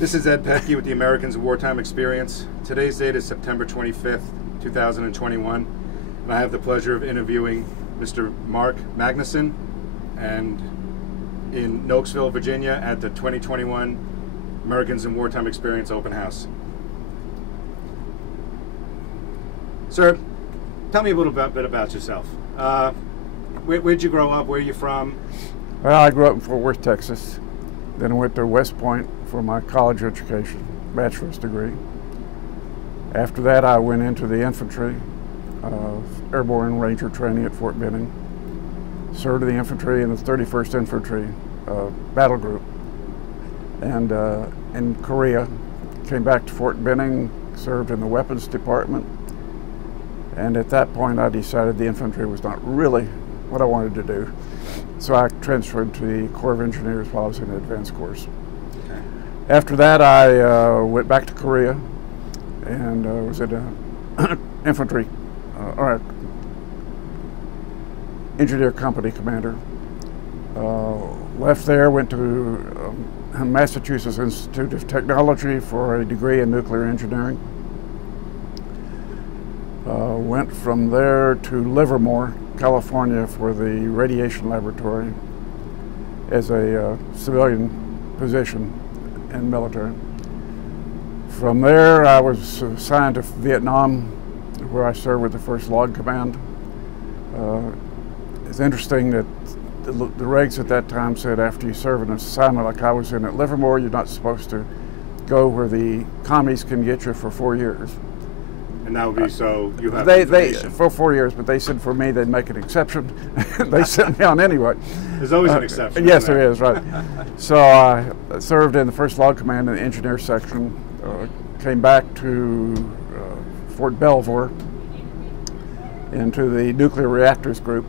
This is Ed Petke with the Americans Wartime Experience. Today's date is September 25th, 2021, and I have the pleasure of interviewing Mr. Mark Magnussen and in Nokesville, Virginia at the 2021 Americans in Wartime Experience Open House. Sir, tell me a little bit about yourself. Where'd you grow up? Where are you from? Well, I grew up in Fort Worth, Texas. Then I went to West Point for my college education, bachelor's degree. After that, I went into the infantry, airborne ranger training at Fort Benning. Served in the infantry in the 31st Infantry Battle Group. And in Korea, came back to Fort Benning, served in the weapons department. And at that point, I decided the infantry was not really what I wanted to do. So I transferred to the Corps of Engineers while I was in the advanced course. Okay. After that, I went back to Korea and was at an infantry, or engineer company commander. Left there, went to Massachusetts Institute of Technology for a degree in nuclear engineering. Went from there to Livermore, California for the radiation laboratory as a civilian position in military. From there I was assigned to Vietnam, where I served with the 1st Log Command. It's interesting that the regs at that time said after you serve an assignment like I was in at Livermore, you're not supposed to go where the commies can get you for 4 years. And that would be so you have they for 4 years, but they said for me they'd make an exception. They sent me on anyway. There's always an exception. Yes, there is, right. So I served in the 1st Log Command in the engineer section, came back to Fort Belvoir, into the nuclear reactors group,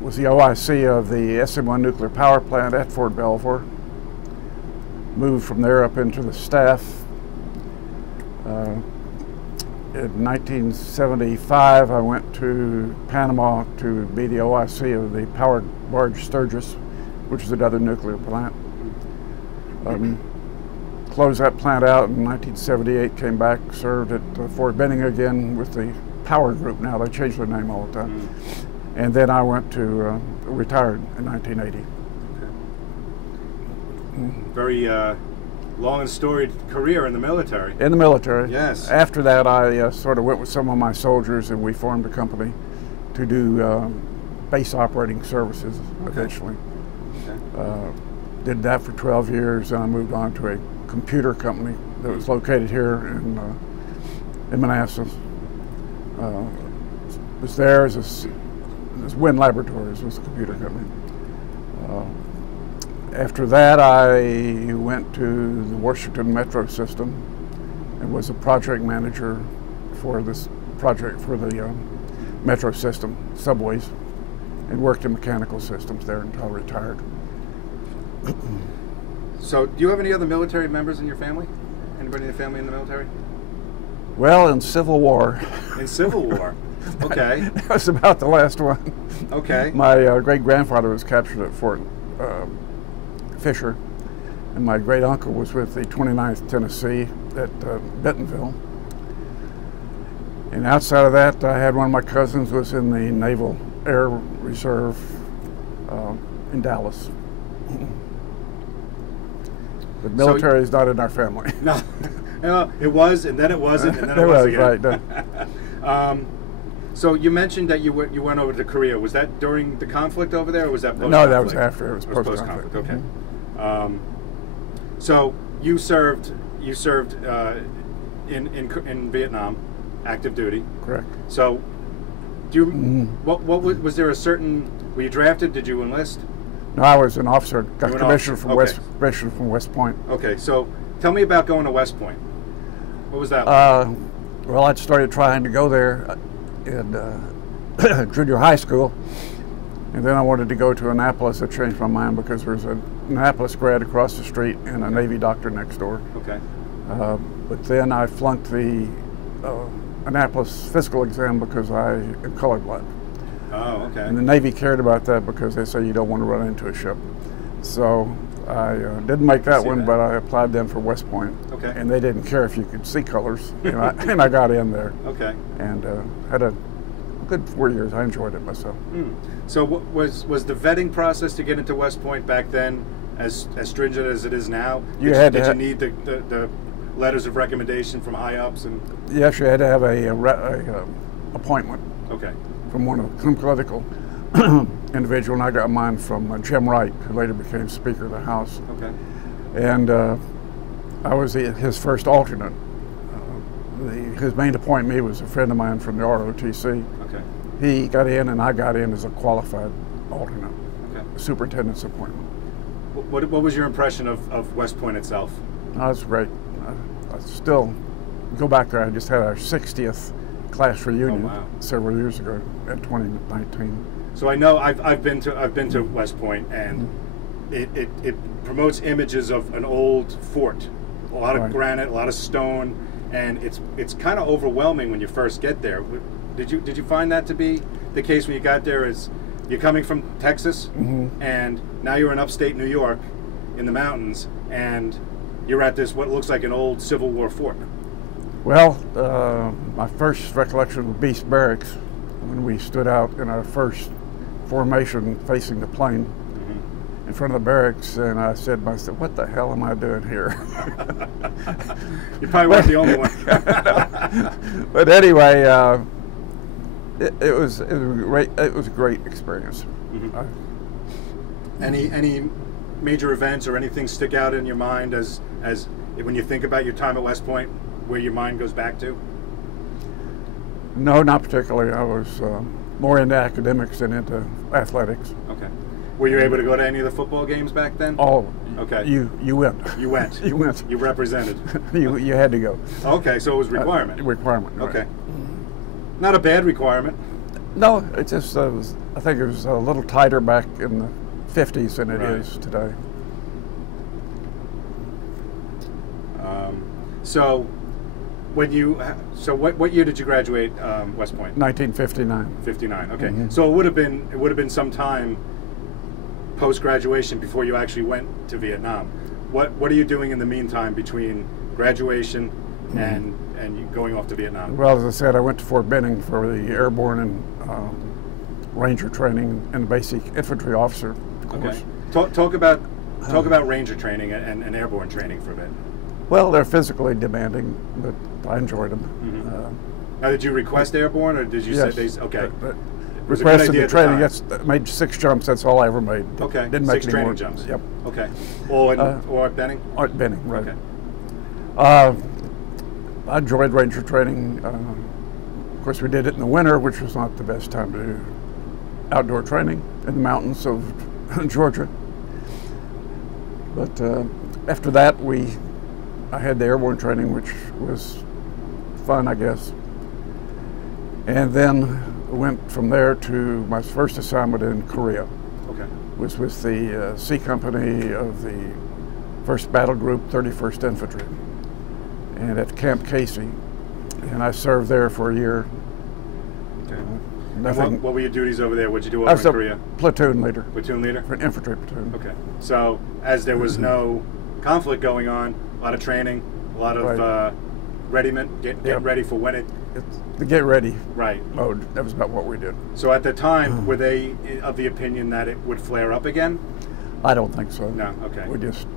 was the OIC of the SM-1 nuclear power plant at Fort Belvoir. Moved from there up into the staff. In 1975, I went to Panama to be the OIC of the powered barge Sturgeous, which is another nuclear plant. Closed that plant out in 1978, came back, served at Fort Benning again with the power group now. They change their name all the time. And then I went to, retired in 1980. Okay. Very long and storied career in the military. In the military. Yes. After that, I sort of went with some of my soldiers, and we formed a company to do base operating services eventually. Okay. Did that for 12 years, and I moved on to a computer company that was located here in Manassas. Was there as Wynn Laboratories was a computer company. After that, I went to the Washington Metro system and was a project manager for this project for the Metro system, subways, and worked in mechanical systems there until I retired. So, do you have any other military members in your family? Anybody in the family in the military? Well, in Civil War. In Civil War? Okay. That was about the last one. Okay. My great-grandfather was captured at Fort Fisher, and my great-uncle was with the 29th Tennessee at Bentonville. And outside of that, I had one of my cousins was in the Naval Air Reserve in Dallas. The military is not in our family. No. No, it was, and then it wasn't, and then it was again. Right. So you mentioned that you went over to Korea. Was that during the conflict over there, or was that post-conflict? No, that was after. It was post-conflict. Okay. So you served in Vietnam, active duty. Correct. So, do you what was there a certain? Were you drafted? Did you enlist? No, I was an officer. Got commissioned from okay. West Point. Okay, so tell me about going to West Point. What was that like? Well, I'd started trying to go there in junior high school, and then I wanted to go to Annapolis. I changed my mind because there's an Annapolis grad across the street and a Navy doctor next door. Okay. But then I flunked the Annapolis physical exam because I am colorblind. Oh, okay. And the Navy cared about that because they say you don't want to run into a ship. So I didn't make that one, that. but I applied then for West Point. Okay. And they didn't care if you could see colors, and I got in there. Okay. And had a good 4 years. I enjoyed it myself. So was the vetting process to get into West Point back then as stringent as it is now? Did you need the letters of recommendation from high ups? And yes, you had to have a appointment. Okay. From one of some political individual, and I got mine from Jim Wright, who later became Speaker of the House. Okay. And I was his first alternate. His main appointee was a friend of mine from the ROTC. Okay. He got in, and I got in as a qualified alternate. Okay. Superintendent's appointment. What was your impression of West Point itself? Oh, it's great. I still go back there. I just had our 60th class reunion several years ago in 2019. So I know I've been to West Point, and it promotes images of an old fort, a lot of granite, a lot of stone, and it's kind of overwhelming when you first get there. Did you find that to be the case when you got there? Is you're coming from Texas, and now you're in upstate New York, in the mountains, and you're at this what looks like an old Civil War fort? Well, my first recollection of Beast Barracks, when we stood out in our first formation facing the plain in front of the barracks, and I said to myself, what the hell am I doing here? You probably weren't the only one. But anyway, it was a great experience. Any major events or anything stick out in your mind as when you think about your time at West Point, where your mind goes back to? No, not particularly. I was more into academics than into athletics. Okay. Were you able to go to any of the football games back then? Oh, okay. You went. You went. You went. You represented. you had to go. Okay, so it was requirement. Requirement. Right. Okay. Not a bad requirement. No, it just I think it was a little tighter back in the 50s than it is today. So what year did you graduate West Point? 1959. 59. Okay. So it would have been some time post graduation before you actually went to Vietnam. What are you doing in the meantime between graduation and you going off to Vietnam? Well, as I said, I went to Fort Benning for the airborne and ranger training and basic infantry officer course. Okay. Talk about ranger training and airborne training for a bit. Well, they're physically demanding, but I enjoyed them. Now, did you request airborne, or did you say they? Okay. Requested the training. Yes, made 6 jumps. That's all I ever made. Okay. Didn't make 6 any training more jumps. Yep. Okay. Or at Benning. At Benning, right. Okay. I enjoyed ranger training. Of course, we did it in the winter, which was not the best time to do outdoor training in the mountains of Georgia. But after that, I had the airborne training, which was fun, I guess. And then went from there to my first assignment in Korea. Okay. Was with the C Company of the 1st Battle Group, 31st Infantry, and at Camp Casey. And I served there for a year. Okay. What were your duties over there? What did you do over in Korea? I was a platoon leader. Platoon leader? For an infantry platoon. Okay. So as there was no conflict going on, a lot of training, a lot of readiness, getting ready for when it's the get ready mode. That was about what we did. So at the time, were they of the opinion that it would flare up again? I don't think so. No. Okay. We just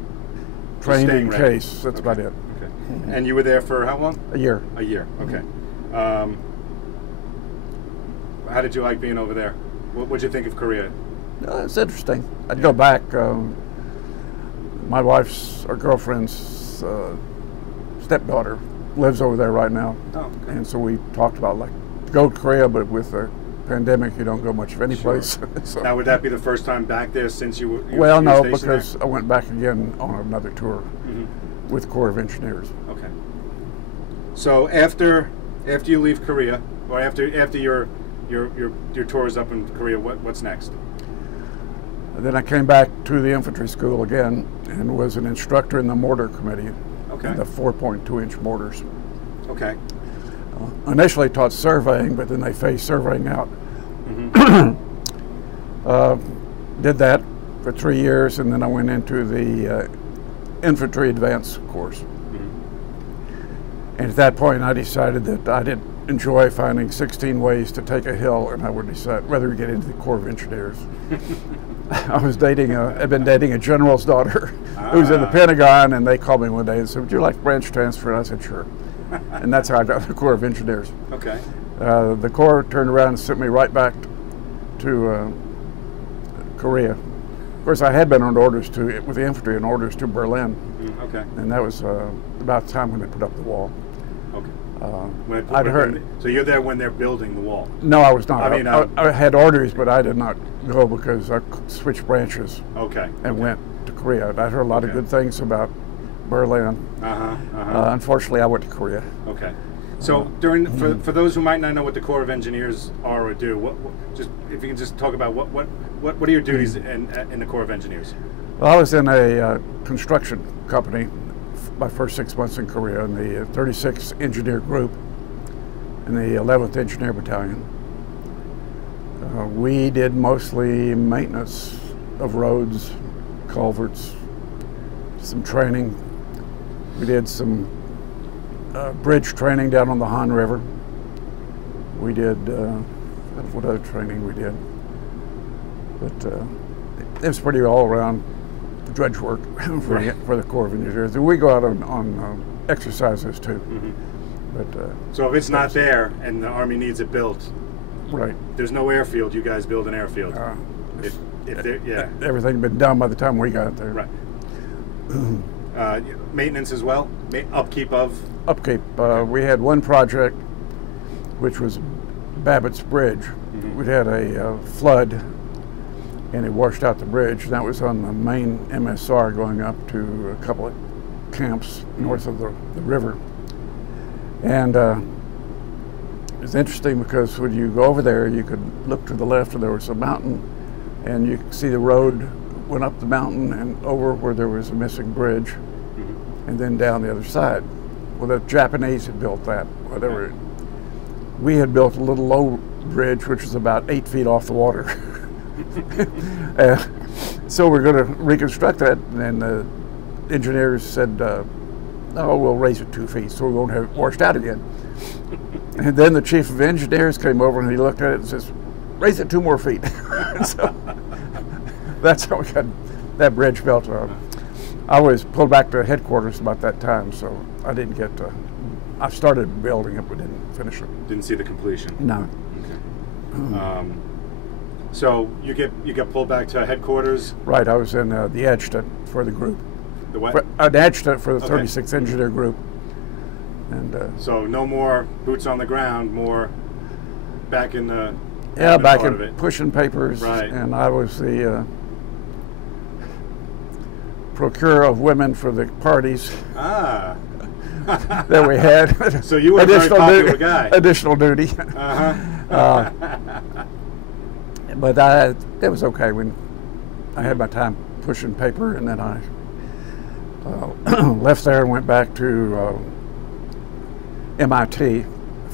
trained in case. That's about it. Okay. And you were there for how long? A year. A year. Okay. How did you like being over there? What did you think of Korea? It's interesting. I'd go back. My wife's or girlfriend's stepdaughter lives over there right now. Oh, okay. And so we talked about go to Korea, but with the pandemic, you don't go much of any place. So. Now, would that be the first time back there since you were? Well, no, because I went back again on another tour with Corps of Engineers. Okay. So after you leave Korea, or after your tours up in Korea, what's next? And then I came back to the infantry school again and was an instructor in the mortar committee. Okay. The 4.2-inch mortars. Okay. Initially taught surveying, but then they phased surveying out. Did that for 3 years, and then I went into the infantry advance course. And at that point, I decided that I didn't enjoy finding 16 ways to take a hill, and I would decide whether to get into the Corps of Engineers. I'd been dating a general's daughter who was in the Pentagon, and they called me one day and said, "Would you like branch transfer?" And I said, "Sure." And that's how I got the Corps of Engineers. Okay. The Corps turned around and sent me right back to Korea. Of course, I had been on orders with the infantry on orders to Berlin. Okay. And that was about the time when they put up the wall. Okay. So you're there when they're building the wall? No, I was not. I mean, I had orders, but I did not go because I switched branches. Okay. And went to Korea. I heard a lot of good things about Berlin. Unfortunately, I went to Korea. Okay. So for those who might not know what the Corps of Engineers are or do, just if you can just talk about what are your duties in the Corps of Engineers? Well, I was in a construction company my first 6 months in Korea in the 36th Engineer Group in the 11th Engineer Battalion. We did mostly maintenance of roads, culverts, some training. We did some bridge training down on the Han River. We did, what other training we did? But it was pretty all around dredge work for the Corps of Engineers. And we go out on exercises too. But so if it's not there and the Army needs it built, right? There's no airfield. You guys build an airfield. Everything had been done by the time we got there. Right. Maintenance as well. Upkeep. We had one project, which was Babbitt's Bridge. We had a flood, and it washed out the bridge. And that was on the main MSR going up to a couple of camps north of the river. And it's interesting because when you go over there, you could look to the left and there was a mountain, and you could see the road went up the mountain and over where there was a missing bridge, and then down the other side. Well, the Japanese had built that. We had built a little low bridge, which was about 8 feet off the water. So we're going to reconstruct that, and the engineers said, "No, we'll raise it 2 feet, so we won't have it washed out again." And then the chief of engineers came over and he looked at it and says, "Raise it 2 more feet." So that's how we got that bridge built. I was pulled back to headquarters about that time, so I didn't get to. I started building it, but didn't finish it. Didn't see the completion. No. Okay. So you get pulled back to headquarters. Right. I was in the adjutant for the group. The what? An adjutant for the 36th Engineer Group. And so no more boots on the ground, more back in the back in pushing papers. Right. And I was the procurer of women for the parties that we had. So you were a very popular guy. Additional duty. But it was okay when I had my time pushing paper, and then I left there and went back to MIT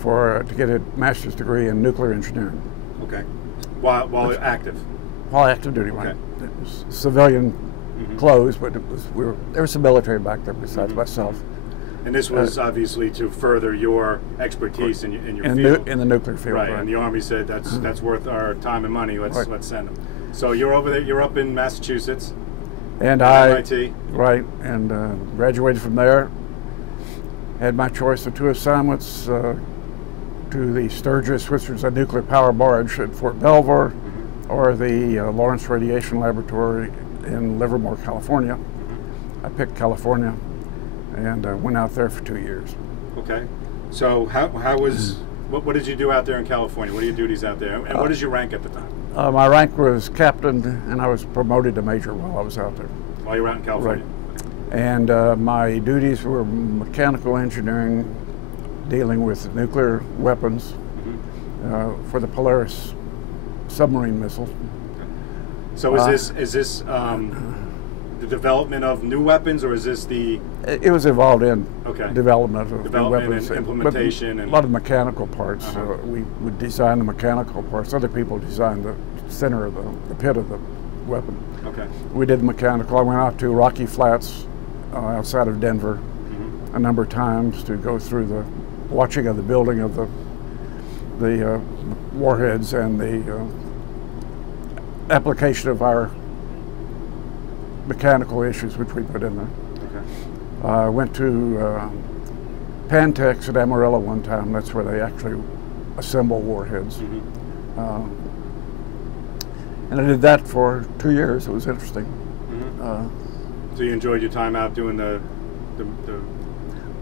to get a master's degree in nuclear engineering. Okay. While active. While active duty, right? Okay. It was civilian clothes, but there was some military back there besides myself. And this was obviously to further your expertise in your field. In the nuclear field, right? And the Army said that's worth our time and money. Let's send them. So you're over there. You're up in Massachusetts. And MIT. Right, and graduated from there. Had my choice of 2 assignments to the Sturgeous, which was a nuclear power barge at Fort Belvoir, or the Lawrence Radiation Laboratory in Livermore, California. I picked California and went out there for 2 years. Okay. So how was, what did you do out there in California? What are your duties out there? And what is your rank at the time? My rank was captain, and I was promoted to major while I was out there. While you were out in California? Right. And my duties were mechanical engineering, dealing with nuclear weapons for the Polaris submarine missile. So is this the development of new weapons, or is this the? It was involved in development of new weapons, and implementation, and a lot of mechanical parts. We would design the mechanical parts. Other people designed the center of the pit of the weapon. Okay. We did the mechanical. I went out to Rocky Flats outside of Denver a number of times to go through the watching of the building of the warheads and the application of our mechanical issues which we put in there. Okay. I went to Pantex at Amarillo one time. That's where they actually assemble warheads. And I did that for 2 years. It was interesting. So you enjoyed your time out doing the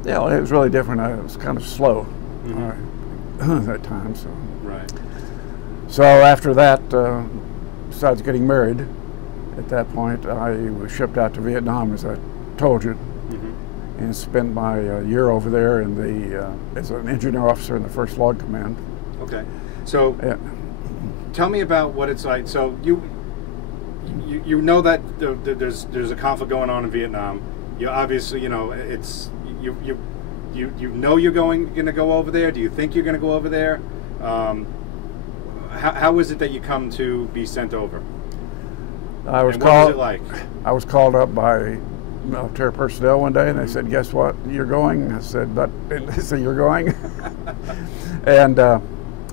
Yeah, well, it was really different. It was kind of slow at times. So. Right. So after that, besides getting married, at that point, I was shipped out to Vietnam, as I told you, and spent my year over there in the as an engineer officer in the 1st Log Command. Okay. So tell me about what it's like. So you know that there's a conflict going on in Vietnam. You obviously, you know, it's you know you're going to go over there. Do you think you're going to go over there? How is it that you come to be sent over? I was and what was it like? I was called up by military personnel one day, and they said, "Guess what? You're going." I said, "But," and they said, "You're going." And I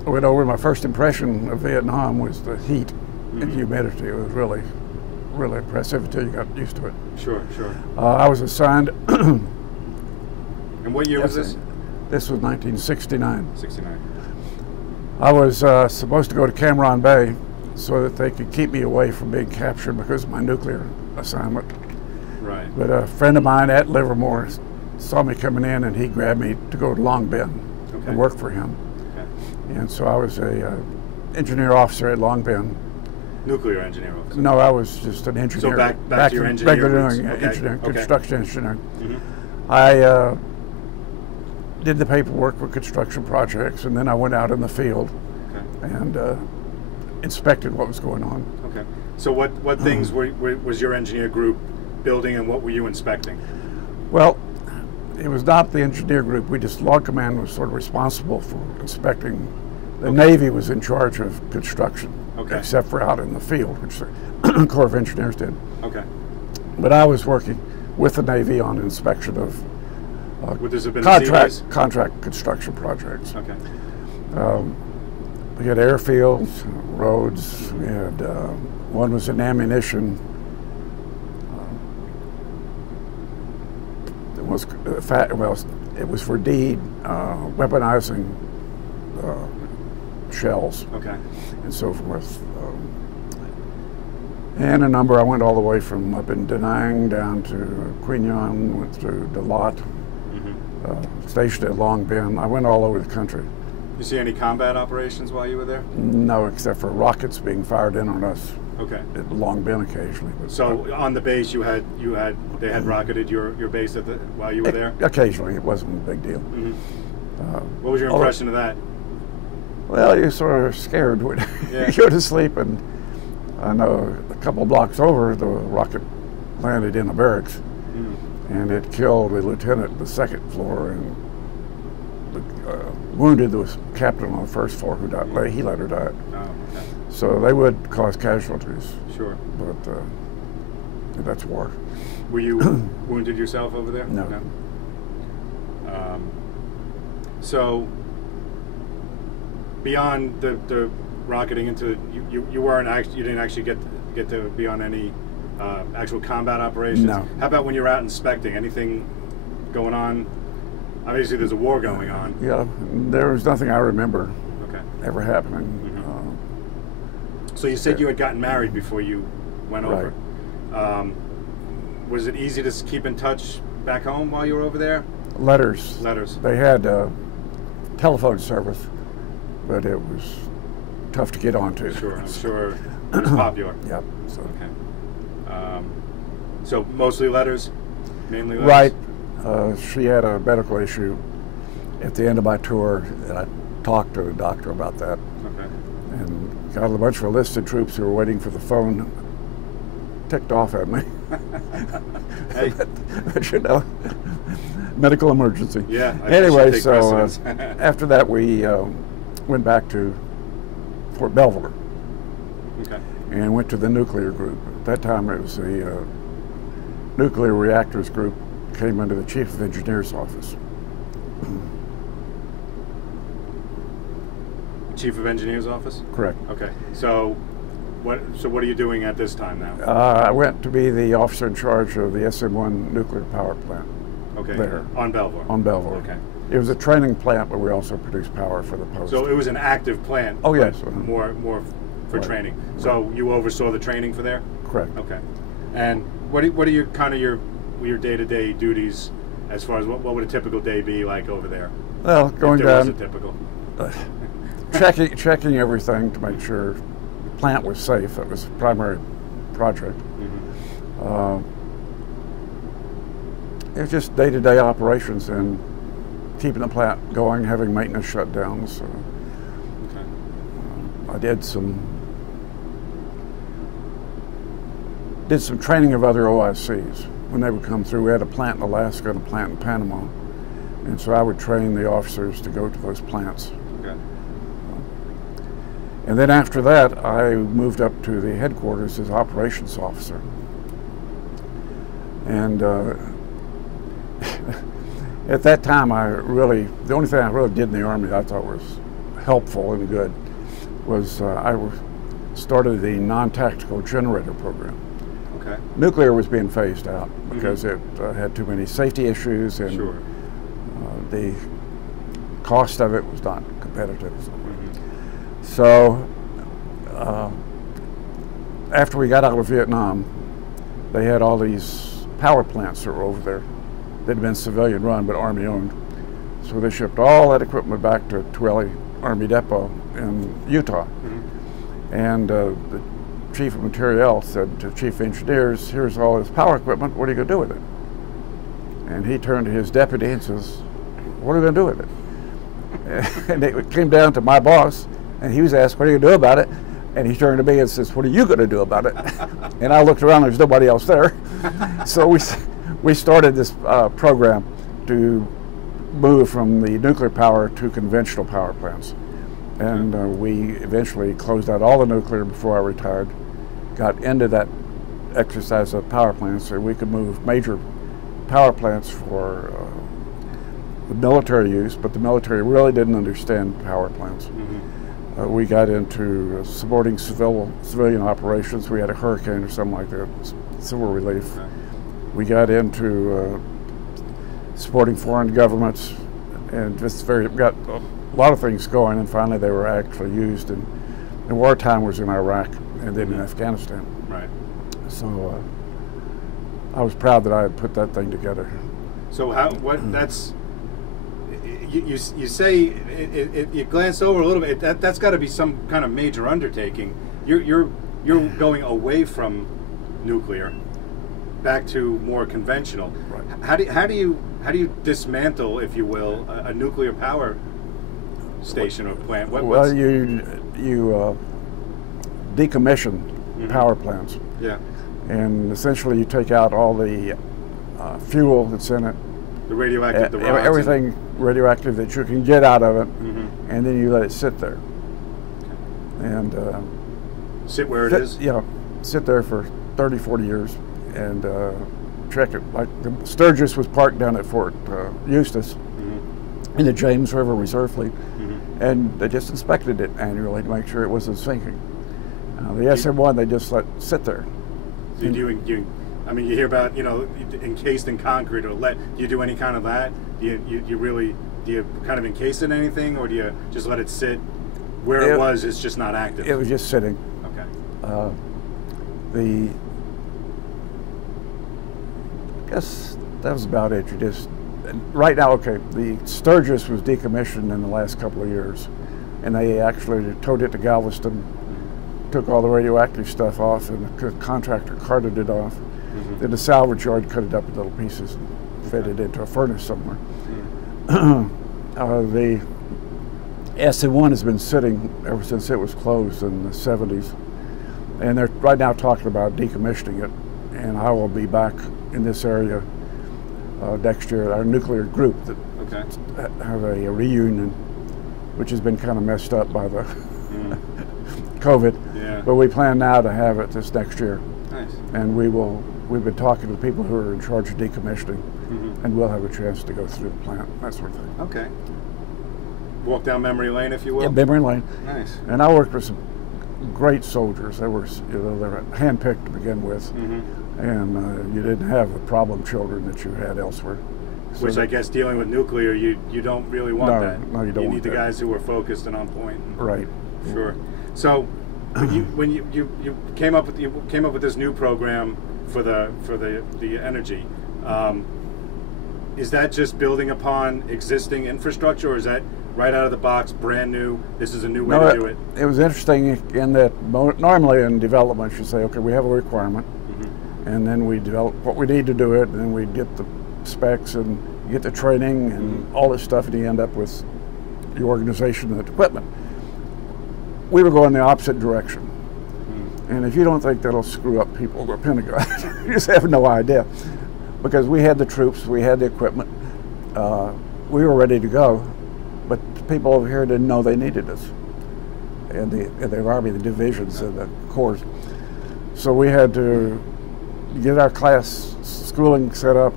went over. My first impression of Vietnam was the heat and humidity. It was really, really impressive until you got used to it. Sure, sure. I was assigned. And what year was this? This was 1969. 69. I was supposed to go to Cam Bay so that they could keep me away from being captured because of my nuclear assignment. Right. But a friend of mine at Livermore saw me coming in, and he grabbed me to go to Long Binh and work for him. Okay. And so I was a engineer officer at Long Binh. Nuclear engineer officer? No, I was just an engineer. So back to your engineering roots. Engineering, construction engineering. I did the paperwork for construction projects, and then I went out in the field and inspected what was going on. Okay. So what things was your engineer group building, and what were you inspecting? Well, it was not the engineer group. Log Command was sort of responsible for inspecting. The Navy was in charge of construction, except for out in the field, which the Corps of Engineers did. Okay. But I was working with the Navy on inspection of Would this have been contract construction projects. Okay. We had airfields, roads. We had one was in ammunition. It was for weaponizing shells. Okay. And so forth. And a number. I went all the way from up in Da Nang down to Quy Nhon, went through Dalat. Stationed at Long Binh. I went all over the country. You see any combat operations while you were there? No, except for rockets being fired in on us. Okay. At Long Binh occasionally. But so on the base, they had rocketed your base while you were there? Occasionally, it wasn't a big deal. What was your impression of that? Well, you're sort of scared when you go to sleep, and I know a couple blocks over, the rocket landed in a barracks. And it killed the lieutenant on the 2nd floor, and wounded the captain on the 1st floor who died. He later died. Oh, okay. So they would cause casualties. Sure. But that's war. Were you wounded yourself over there? No. So beyond the rocketing into you didn't actually get to be on any actual combat operations? No. How about when you're out inspecting? Anything going on? Obviously, there's a war going on. Yeah, there was nothing I remember ever happening. So you said you had gotten married before you went over. Was it easy to keep in touch back home while you were over there? Letters. They had telephone service, but it was tough to get onto. Sure, I'm sure it was popular. Yep. So. Okay. So mostly letters, mainly letters? Right. She had a medical issue at the end of my tour, and I talked to the doctor about that. Okay. And got a bunch of enlisted troops who were waiting for the phone ticked off at me. Hey. But, you know, medical emergency. Yeah. Anyway, so after that we went back to Fort Belvedere. Okay. and went to the nuclear group. At that time, it was the nuclear reactors group, came under the Chief of Engineers office. Chief of Engineers office? Correct. Okay. So what are you doing at this time now? I went to be the officer in charge of the SM-1 nuclear power plant. Okay. There. On Belvoir? On Belvoir. Okay. It was a training plant, but we also produced power for the post. So it was an active plant? Oh, yes. More for right. training. So you oversaw the training for there? Correct. Okay. And what are your kind of your day-to-day duties as far as what would a typical day be like over there? Well, going if there down, was a typical. checking everything to make sure the plant was safe. That was the primary project. Mm-hmm. It was just day-to-day operations and keeping the plant going, having maintenance shutdowns. Okay. I did some training of other OICs when they would come through. We had a plant in Alaska and a plant in Panama, and so I would train the officers to go to those plants. Okay. And then after that, I moved up to the headquarters as operations officer. And at that time, the only thing I really did in the Army that I thought was helpful and good was I started the non-tactical generator program. Okay. Nuclear was being phased out because it had too many safety issues, and Sure. The cost of it was not competitive. Mm-hmm. So after we got out of Vietnam, they had all these power plants that were over there. They'd been civilian run, but Army owned. So they shipped all that equipment back to Twilley Army Depot in Utah. Mm-hmm. And the Chief of Materiel said to Chief Engineers, here's all this power equipment, what are you going to do with it? And he turned to his deputy and says, what are we going to do with it? And it came down to my boss, and he was asked, what are you going to do about it? And he turned to me and says, what are you going to do about it? And I looked around, there's nobody else there. So we started this program to move from the nuclear power to conventional power plants. And we eventually closed out all the nuclear before I retired, got into that exercise of power plants so we could move major power plants for the military use, but the military really didn't understand power plants. Mm-hmm. We got into supporting civilian operations. We had a hurricane or something like that, civil relief. Okay. We got into supporting foreign governments, and just got a lot of things going, and finally they were actually used. And wartime was in Iraq and then in Afghanistan. Right. So I was proud that I had put that thing together. So that's, you say, you glance over a little bit, that's got to be some kind of major undertaking. You're going away from nuclear back to more conventional. Right. How do you dismantle, if you will, a nuclear power station or plant? Well, you decommission power plants. Yeah. And essentially you take out all the fuel that's in it, The radioactive, the rods, everything radioactive that you can get out of it, and and then you let it sit there. And sit where it is? Yeah, sit there for 30, 40 years and check it. Like the Sturgeous was parked down at Fort Eustis in the James River Reserve Fleet, and they just inspected it annually to make sure it wasn't sinking. The SM-1 they just let sit there. So you hear about, encased in concrete or lead. Do you do any kind of that? Do you kind of encase it in anything, or do you just let it sit where it was? It's just not active. It was just sitting. Okay. I guess that was about it. Right now, okay, the Sturgeous was decommissioned in the last couple of years, and they actually towed it to Galveston, took all the radioactive stuff off, and the contractor carted it off. Then the salvage yard cut it up in little pieces and fed it into a furnace somewhere. The SM-1 has been sitting ever since it was closed in the 70s, and they're right now talking about decommissioning it, and I will be back in this area next year. Our nuclear group that have a reunion, which has been kind of messed up by the COVID. Yeah. But we plan now to have it this next year. Nice. And we've been talking to people who are in charge of decommissioning, and we'll have a chance to go through the plant, that sort of thing. Okay. Walk down memory lane, if you will. Yeah, memory lane. Nice. And I worked with some great soldiers. They were, they were handpicked to begin with, and you didn't have the problem children that you had elsewhere. So which I guess dealing with nuclear, you don't really want that. No, you don't. You want need the that. guys who are focused and on point. Right. Sure. So, when you came up with this new program for the energy, is that just building upon existing infrastructure, or is that right out of the box, brand new? This is a new way to do it. It was interesting in that normally in development you say, okay, we have a requirement, and then we develop what we need to do it, and then we get the specs and you get the training and all this stuff, and you end up with the organization and the equipment. We were going the opposite direction. And if you don't think that'll screw up people at the Pentagon, you just have no idea. Because we had the troops, we had the equipment, we were ready to go, but the people over here didn't know they needed us. And the Army, the divisions, and the corps. So we had to get our class schooling set up.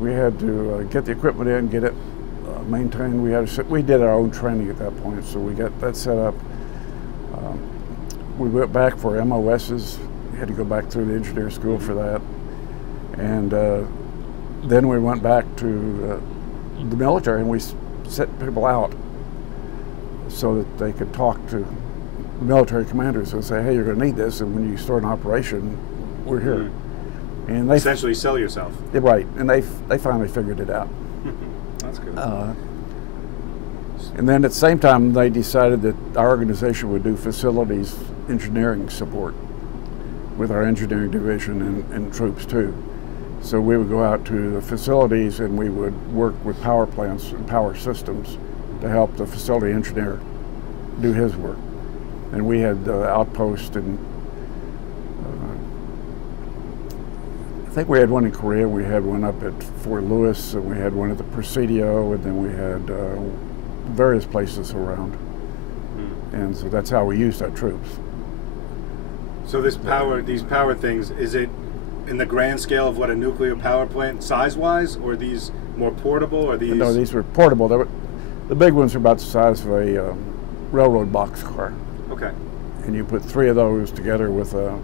We had to get the equipment in, get it maintained. We did our own training at that point, so we got that set up. We went back for MOSs. We had to go back through the engineer school for that. And then we went back to the military, and we sent people out so that they could talk to the military commanders and say, hey, you're going to need this, and when you start an operation, we're here. And they essentially sell yourself. Yeah, right, and they finally figured it out. That's good. And then at the same time, they decided that our organization would do facilities engineering support with our engineering division and troops too. So we would go out to the facilities and we would work with power plants and power systems to help the facility engineer do his work. And we had outposts in, I think we had one in Korea, we had one up at Fort Lewis, and we had one at the Presidio, and then we had various places around. And so that's how we used our troops. So these power things, is it in the grand scale of what a nuclear power plant size-wise, or are these more portable, or these? No, these were portable. The big ones are about the size of a railroad boxcar. Okay. And you put 3 of those together with a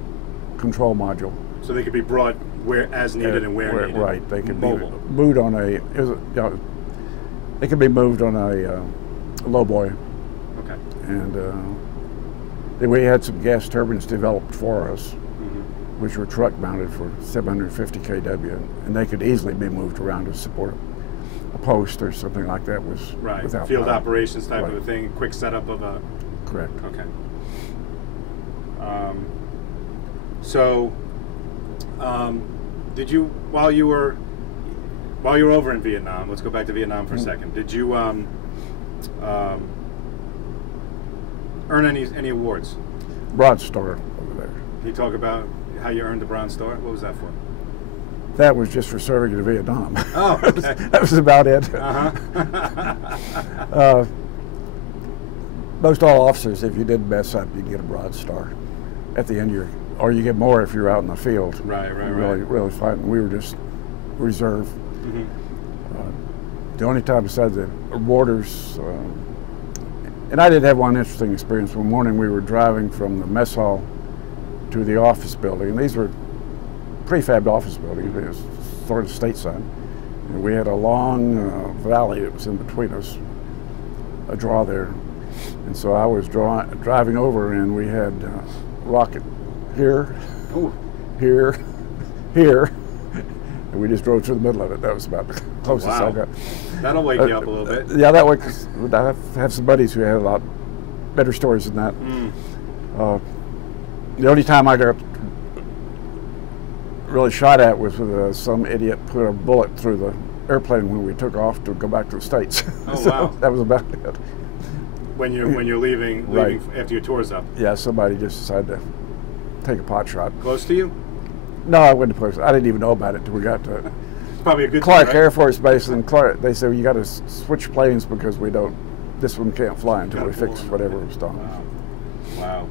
control module. So they could be brought where as needed and where needed. Right. They could mobile. be moved on a. They could be moved on a lowboy. Okay. And then we had some gas turbines developed for us, which were truck mounted for 750 kW, and they could easily be moved around to support a post or something like that. Was right. Without Field power. Operations type Right. of a thing. Quick setup of a. Correct. Okay. Did you, while you were over in Vietnam, let's go back to Vietnam for a second. Did you earn any awards? Bronze Star over there. Can you talk about how you earned the Bronze Star? What was that for? That was just for serving in Vietnam. Oh, okay. That was about it. Most all officers, if you didn't mess up, you'd get a Bronze Star at the end of your, or you get more if you're out in the field. Right. Really fighting. We were just reserve. The only time besides the warders, and I did have one interesting experience. One morning we were driving from the mess hall to the office building, and these were prefabbed office buildings. It was sort of stateside. And we had a long valley that was in between us, a draw there. And so I was driving over, and we had rocket here, here, here, and we just drove through the middle of it. That was about the closest I got. That'll wake you up a little bit. Yeah, that way. I have some buddies who had a lot better stories than that. The only time I got really shot at was with some idiot put a bullet through the airplane when we took off to go back to the States. Oh, So wow. that was about it. When you're leaving Right. after your tour's up. Yeah, somebody just decided to take a pot shot. Close to you? No, I went to place. I didn't even know about it until we got to Probably a good Clark thing, right? Air Force Base. And Clark, they said, well, you got to switch planes because this one can't fly until we fix whatever was done. Wow.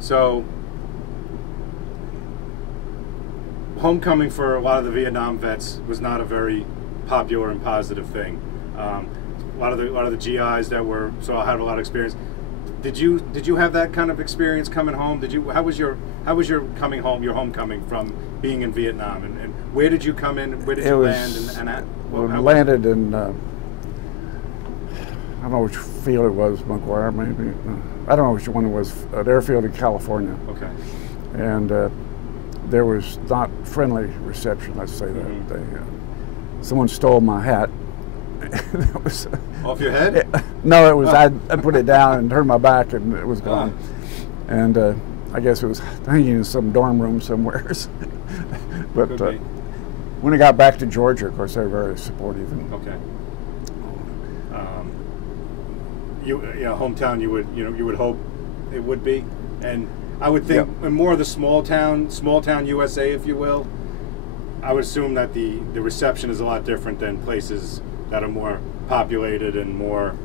So, homecoming for a lot of the Vietnam vets was not a very popular and positive thing. A lot of the GIs that were I had a lot of experience. Did you have that kind of experience coming home? How was your coming home? Your homecoming from being in Vietnam, and where did you come in? Where did you land? We landed in I don't know which field it was, McGuire maybe. I don't know which one it was. At Airfield in California. Okay. And there was not friendly reception. Let's say that. Someone stole my hat. That was off your head? No, it was. I put it down and turned my back, and it was gone. And I guess it was hanging in some dorm room somewhere. But when I got back to Georgia, of course, they were very supportive. And okay. Hometown. You would hope it would be, and I would think in more of the small town USA, if you will. I would assume that the reception is a lot different than places that are more populated and more.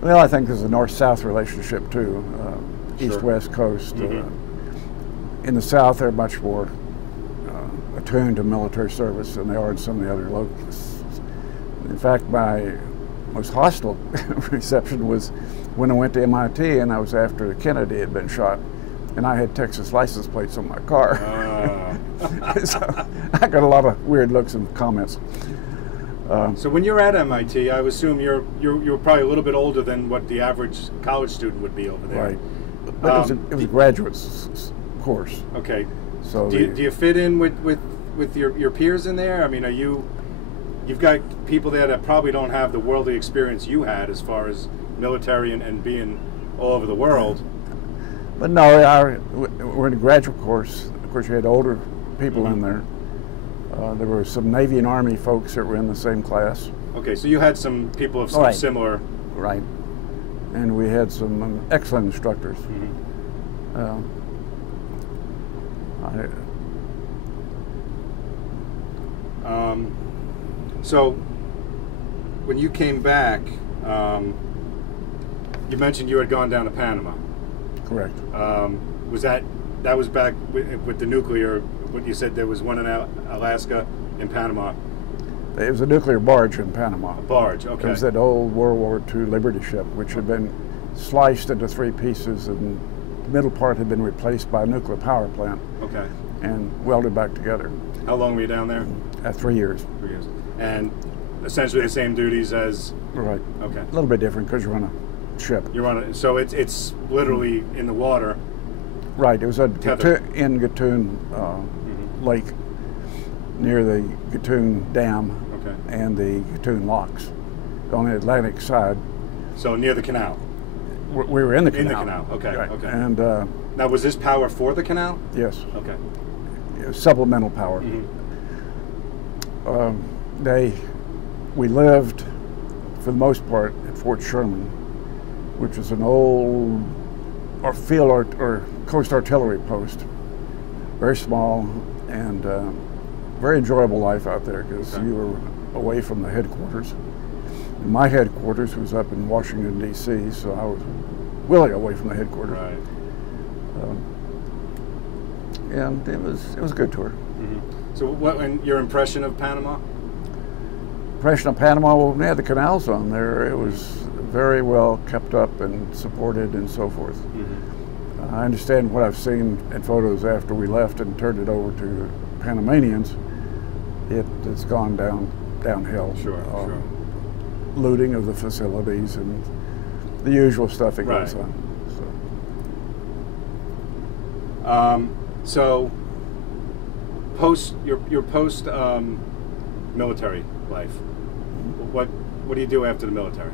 Well, I think there's a north-south relationship too, east-west coast. In the South, they're much more attuned to military service than they are in some of the other locals. In fact, my most hostile reception was when I went to MIT, and I was after Kennedy had been shot, and I had Texas license plates on my car. So I got a lot of weird looks and comments. So when you're at MIT, I would assume you're probably a little bit older than what the average college student would be over there. Right, but it was a graduate course. Okay. So do you fit in with your peers in there? I mean, you've got people there that probably don't have the worldly experience you had as far as military and being all over the world. But no, we're in a graduate course. Of course, you had older people in there. There were some Navy and Army folks that were in the same class. Okay, so you had some people of some similar. Right. And we had some excellent instructors. So when you came back, you mentioned you had gone down to Panama. Correct. Was that was back with the nuclear? What you said, there was one in Alaska, in Panama. It was a nuclear barge in Panama. A barge, okay. It was that old World War II Liberty ship, which had been sliced into 3 pieces, and the middle part had been replaced by a nuclear power plant. Okay. And welded back together. How long were you down there? 3 years. 3 years. And essentially the same duties as. Right. Okay. A little bit different because you're on a ship. You're on it, so it's literally in the water. Right. It was in Gatun Lake, near the Gatun Dam and the Gatun Locks, on the Atlantic side. So near the canal. We were in the canal. In the canal. Okay. Right. Okay. And now, was this power for the canal? yes. Okay. It was supplemental power. We lived, for the most part, at Fort Sherman, which is an old field or coast artillery post. Very small and very enjoyable life out there because you were away from the headquarters. And my headquarters was up in Washington, D.C., so I was really away from the headquarters. Right. And it was a good tour. So and your impression of Panama? Impression of Panama, well, we had the canals on there. It was very well kept up and supported and so forth. I understand what I've seen in photos after we left and turned it over to Panamanians. It's gone downhill. Sure. Looting of the facilities and the usual stuff that goes on. So your post military life. What do you do after the military?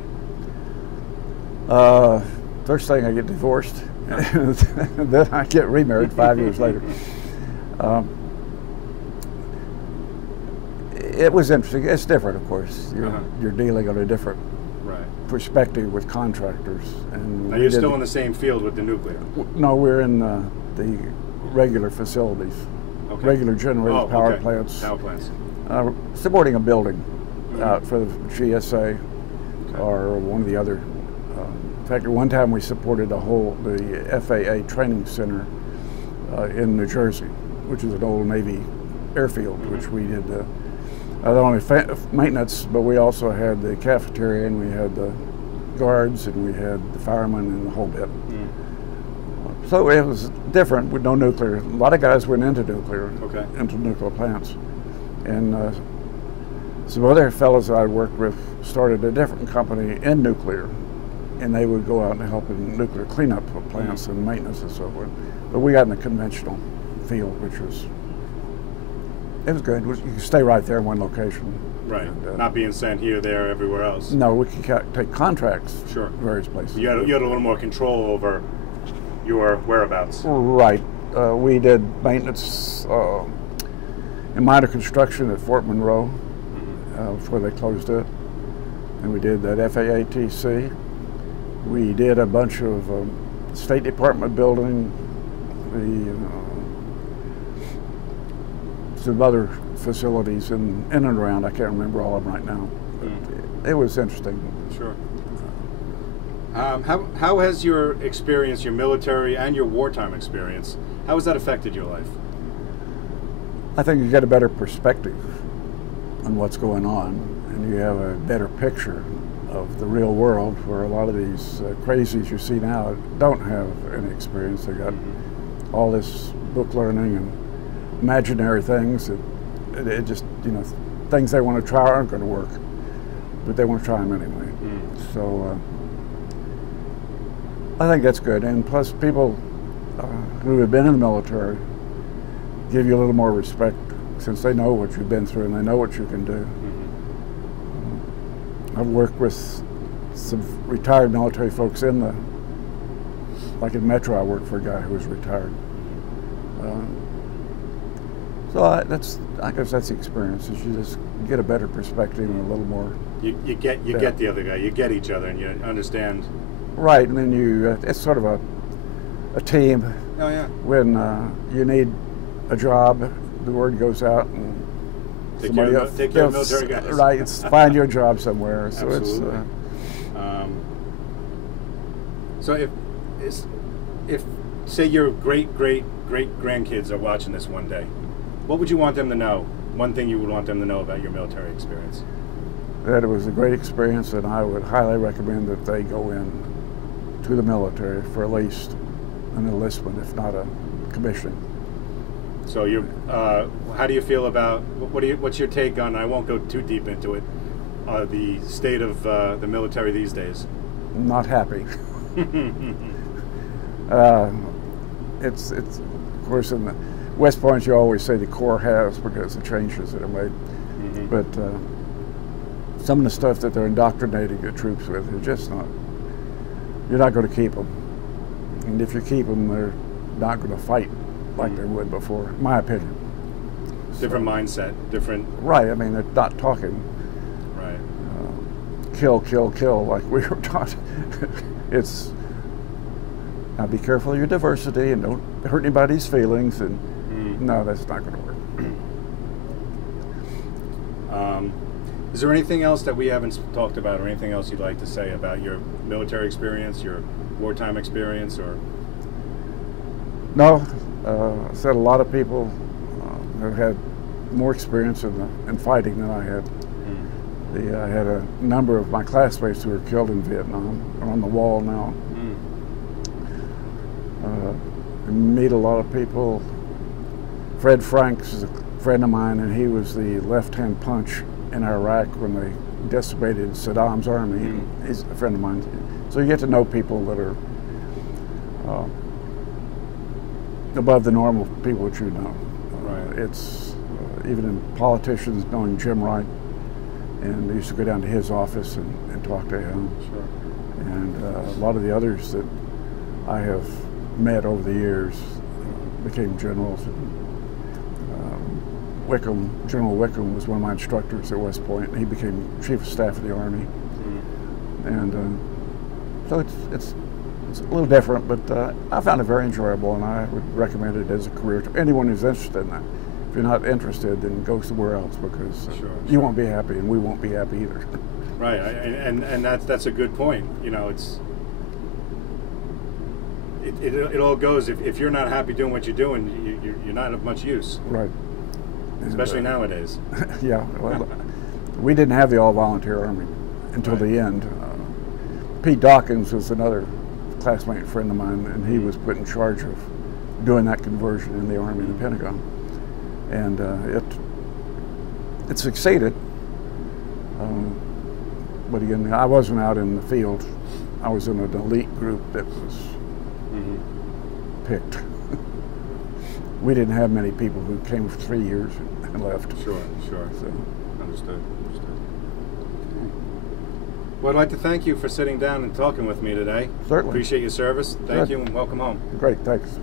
First thing, I get divorced. Then I get remarried 5 years later. It was interesting. It's different, of course. You're dealing on a different perspective with contractors. And now you're still in the same field with the nuclear? No, we're in the regular facilities, regular generated power plants. Power plants. Supporting a building out for the GSA or one of the other fact, at one time we supported the FAA training center in New Jersey, which is an old Navy airfield, which we did not only maintenance, but we also had the cafeteria, and we had the guards, and we had the firemen, and the whole bit. So it was different with no nuclear. A lot of guys went into nuclear, into nuclear plants. And some other fellows that I worked with started a different company in nuclear, and they would go out and help in nuclear cleanup of plants and maintenance and so forth. But we got in the conventional field, which was, it was good. You could stay right there in one location. Right, and, not being sent here, there, everywhere else. No, we could take contracts sure. various places. You had a little more control over your whereabouts. Right. We did maintenance and minor construction at Fort Monroe before they closed it. And we did that FAATC. We did a bunch of State Department building, some other facilities in and around. I can't remember all of them right now. But it was interesting. Sure. How has your experience, your military and your wartime experience, how has that affected your life? I think you get a better perspective on what's going on, and you have a better picture of the real world, where a lot of these crazies you see now don't have any experience. They got all this book learning and imaginary things. It just, you know, things they want to try aren't going to work, but they want to try them anyway. So I think that's good. And plus, people who have been in the military give you a little more respect, since they know what you've been through and they know what you can do. I've worked with some retired military folks like in Metro, I worked for a guy who was retired. So I guess that's the experience, is you just get a better perspective and a little more. You get the other guy, you get each other, and you understand. Right, and then it's sort of a team. Oh yeah. When you need a job, the word goes out, and take care of military guys. Right, it's find your job somewhere. So absolutely. So if say your great grandkids are watching this one day, what would you want them to know? One thing you would want them to know about your military experience? That it was a great experience, and I would highly recommend that they go in to the military for at least an enlistment, if not a commissioning. So how do you feel about, what's your take on, I won't go too deep into it, the state of the military these days? Not happy. It's of course, in the West Point you always say the Corps has, because of the changes that are made. But some of the stuff that they're indoctrinating the troops with, they're just not, you're not going to keep them. And if you keep them, they're not going to fight like they would before, in my opinion. Different mindset, different. Right, I mean, they're not talking. Right. Kill, kill, kill, like we were taught. It's, now be careful of your diversity and don't hurt anybody's feelings, and no, that's not going to work. Is there anything else that we haven't talked about, or anything else you'd like to say about your military experience, your wartime experience, or? No, I said a lot of people have had more experience in fighting than I had. I had a number of my classmates who were killed in Vietnam are on the wall now. I meet a lot of people. Fred Franks is a friend of mine, and he was the left-hand punch in Iraq when they decimated Saddam's army. He's a friend of mine. So you get to know people that are above the normal people that you know. Right. It's even in politicians, knowing Jim Wright, and I used to go down to his office and talk to him. Sure. And a lot of the others that I have met over the years became generals. General Wickham was one of my instructors at West Point, and he became Chief of Staff of the Army. And so it's a little different, but I found it very enjoyable, and I would recommend it as a career to anyone who's interested in that. If you're not interested, then go somewhere else, because you won't be happy, and we won't be happy either. Right, and that's a good point. You know, it's it all goes. If you're not happy doing what you're doing, you're not of much use. Right. Especially nowadays. Yeah. Well, we didn't have the All-Volunteer Army until the end. Pete Dawkins was another classmate friend of mine, and he was put in charge of doing that conversion in the Army and the Pentagon. And it succeeded. But again, I wasn't out in the field. I was in an elite group that was picked. We didn't have many people who came for 3 years and left. Sure. So. Understood. Well, I'd like to thank you for sitting down and talking with me today. Certainly. Appreciate your service. Thank you and welcome home. Great, thanks.